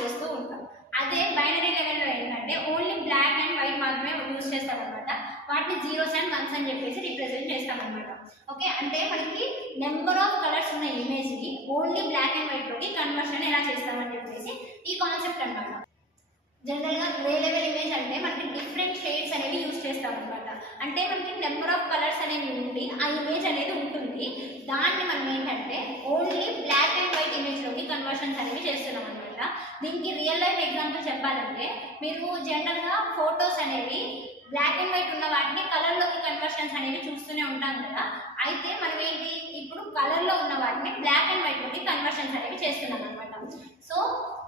చేస్తూ ఉంటాం. అదే బైనరీ లెవెల్లో ఏంటంటే ఓన్లీ బ్లాక్ అండ్ వైట్ మాత్రమే యూజ్ చేస్తామన్నమాట. వాటిని జీరోస్ అండ్ వన్స్ అని చెప్పేసి రిప్రజెంట్ చేస్తామన్నమాట. ఓకే, అంటే మనకి నెంబర్ ఆఫ్ కలర్స్ ఉన్న ఇమేజ్ని ఓన్లీ బ్లాక్ అండ్ వైట్ లోకి కన్వర్షన్ ఎలా చేస్తామని చెప్పేసి ఈ కాన్సెప్ట్ అన్నమాట. జనరల్గా గ్రే లెవెల్ ఇమేజ్ అంటే మనకి డిఫరెంట్ షేడ్స్ అనేవి యూజ్ చేస్తాం అనమాట. అంటే మనకి నెంబర్ ఆఫ్ కలర్స్ అనేవి ఉండి ఆ ఇమేజ్ అనేది ఉంటుంది. దాన్ని మనం ఏంటంటే ఓన్లీ బ్లాక్ అండ్ వైట్ ఇమేజ్లోకి కన్వర్షన్స్ అనేవి చేస్తున్నాం అనమాట. దీనికి రియల్ లైఫ్ ఎగ్జాంపుల్ చెప్పాలంటే మీరు జనరల్గా ఫొటోస్ అనేవి బ్లాక్ అండ్ వైట్ ఉన్న వాటిని కలర్లోకి కన్వర్షన్స్ అనేవి చూస్తూనే ఉంటాం కదా. అయితే మనం ఏంటి ఇప్పుడు కలర్లో ఉన్న వాటిని బ్లాక్ అండ్ వైట్లోకి కన్వర్షన్స్ అనేవి చేస్తున్నాం అనమాట. సో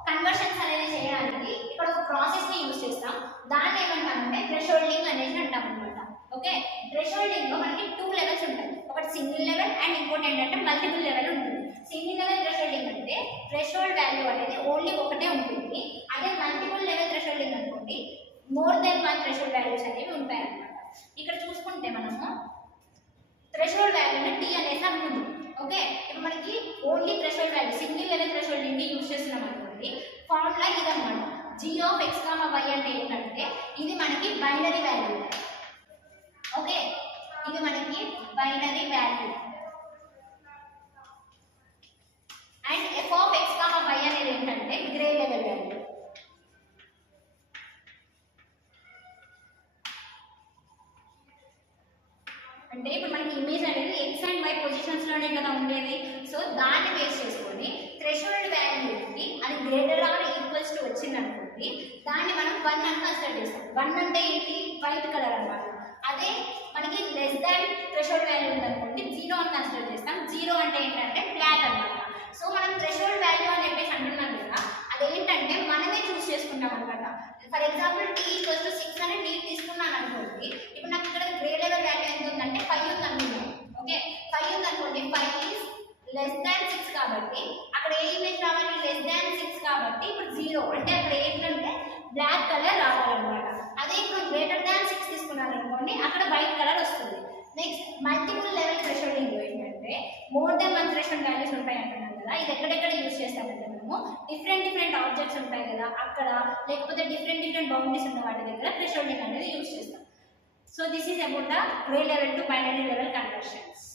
కన్వర్షన్స్ అనేది చేయడానికి ఇక్కడ ఒక ప్రాసెస్ని యూజ్ చేస్తాం. దాన్ని ఏమంటామంటే థ్రెషోల్డింగ్ అనేది అంటాం అనమాట. ఓకే, థ్రెషోల్డింగ్లో మనకి 2 లెవెల్స్ ఉంటాయి. ఒకటి సింగిల్ లెవెల్ అండ్ ఇంకోటి ఏంటంటే మల్టిపుల్ లెవెల్ ఉంటుంది. సింగిల్ లెవెల్ థ్రెషోల్డింగ్ అంటే థ్రెషోల్డ్ వాల్యూ అనేది ఓన్లీ ఒకటే ఉంటుంది. అదే మల్టిపుల్ లెవెల్ థ్రెషోల్డింగ్ అనుకోండి మోర్ దెన్ 1 థ్రెషోల్డ్ వాల్యూస్ అనేవి ఉంటాయి అన్నమాట. ఇక్కడ చూసుకుంటే మనము థ్రెషోల్డ్ వాల్యూని టీ అనేసి అనుకుంటాం. ఓకే, ఇప్పుడు మనకి only threshold value single level thresholding use చేస్తున్నాం అనుకోండి. ఫార్ములా ఇదన్నమాట. g(x, y) అంటే ఏంటంటే ఇది మనకి బైనరీ వాల్యూ. ఓకే, ఇది మనకి binary value. And f(x, y) అనేది ఏంటంటే గ్రే లెవెల్ వాల్యూ. అంటే ఇప్పుడు మనకి ఇమేజ్ అనేది ఎక్స్ అండ్ వై పొజిషన్స్ లోనే కదా ఉండేది. సో దాన్ని బేస్ చేసుకొని థ్రెషోల్డ్ వాల్యూకి అది గ్రేటర్ ఆర్ ఈక్వల్స్ టు వచ్చింది అనుకోండి, దాన్ని మనం 1 అని కన్సిడర్ చేస్తాం. 1 అంటే ఏంటి? వైట్ కలర్ అన్నమాట. అదే మనకి లెస్ దాన్ థ్రెషోల్డ్ వాల్యూ ఉందనుకోండి 0 అని కన్సిడర్ చేస్తాం. 0 అంటే ఏంటంటే బ్లాక్ అన్నమాట. సో మనం థ్రెషోల్డ్ వాల్యూ అని చెప్పేసి అంటున్నాం కదా, అదేంటంటే మనమే చూస్ చేసుకుంటాం అనమాట. ఫర్ ఎగ్జాంపుల్ t=6 అని టీ తీసుకున్నాను అనుకోండి. ఇప్పుడు నాకు ఇక్కడ గ్రే లెవెల్ వాల్యూ ఎంత ఉందంటే 5 ఉంది అనుకుందాం. ఓకే, 5 ఉంది అనుకోండి. 5 ఈజ్ లెస్ దాన్ 6 కాబట్టి అక్కడ ఏ ఇమేజ్ రావాలి? లెస్ దాన్ 6 కాబట్టి ఇప్పుడు 0 అంటే అక్కడ ఏంటంటే బ్లాక్ కలర్ రావాలన్నమాట. అదే ఇప్పుడు గ్రేటర్ దాన్ 6 తీసుకున్నాను అనుకోండి, అక్కడ వైట్ కలర్ వస్తుంది. నెక్స్ట్ మల్టిపుల్ లెవెల్ థ్రెషోల్డింగ్ ఏంటంటే మోర్ దెన్ 1 థ్రెషోల్డ్ వాల్యూస్ ఉంటాయి అంటున్నాం కదా. ఇది ఎక్కడెక్కడ యూజ్ చేస్తామంటే మనము డిఫరెంట్ ఆబ్జెక్ట్స్ ఉంటాయి కదా అక్కడ, లేకపోతే డిఫరెంట్ బౌండరీస్ ఉన్న వాటి దగ్గర థ్రెషోల్డింగ్ అనేది యూజ్ చేస్తాం. So this is about the grey level to binary level conversions.